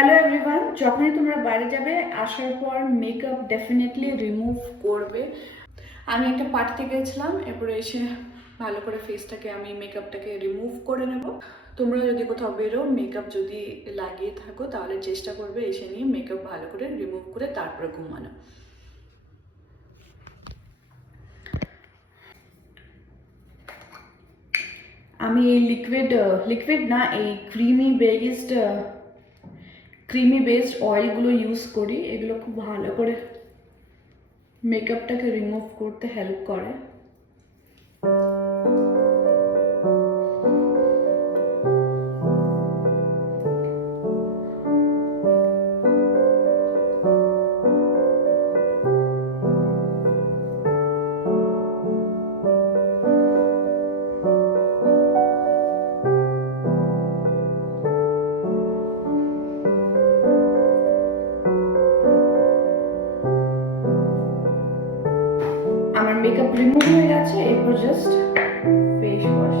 Hello everyone, যখনই তোমরা বাইরে যাবে আসার পর মেকআপ ডেফিনেটলি রিমুভ করবে। আমি একটা পার্টিতে গেছিলাম, এরপরে এসে ভালো করে ফেসটাকে আমি মেকআপটাকে রিমুভ করে নেব। তোমরা যদি কোথাও বেরো মেকআপ যদি লাগিয়ে থাকো তাহলে চেষ্টা করবে এসে নিয়ে মেকআপ ভালো করে রিমুভ করে তারপরে ঘুমানো। আমি এই লিকুইড না, এই ক্রিমি বেসড অয়েলগুলো ইউজ করি। এগুলো খুব ভালো করে মেকআপটাকে রিমুভ করতে হেল্প করে। আমার মেকআপ রিমুভ হয়ে গেছে, এরপর জাস্ট ফেস ওয়াশ।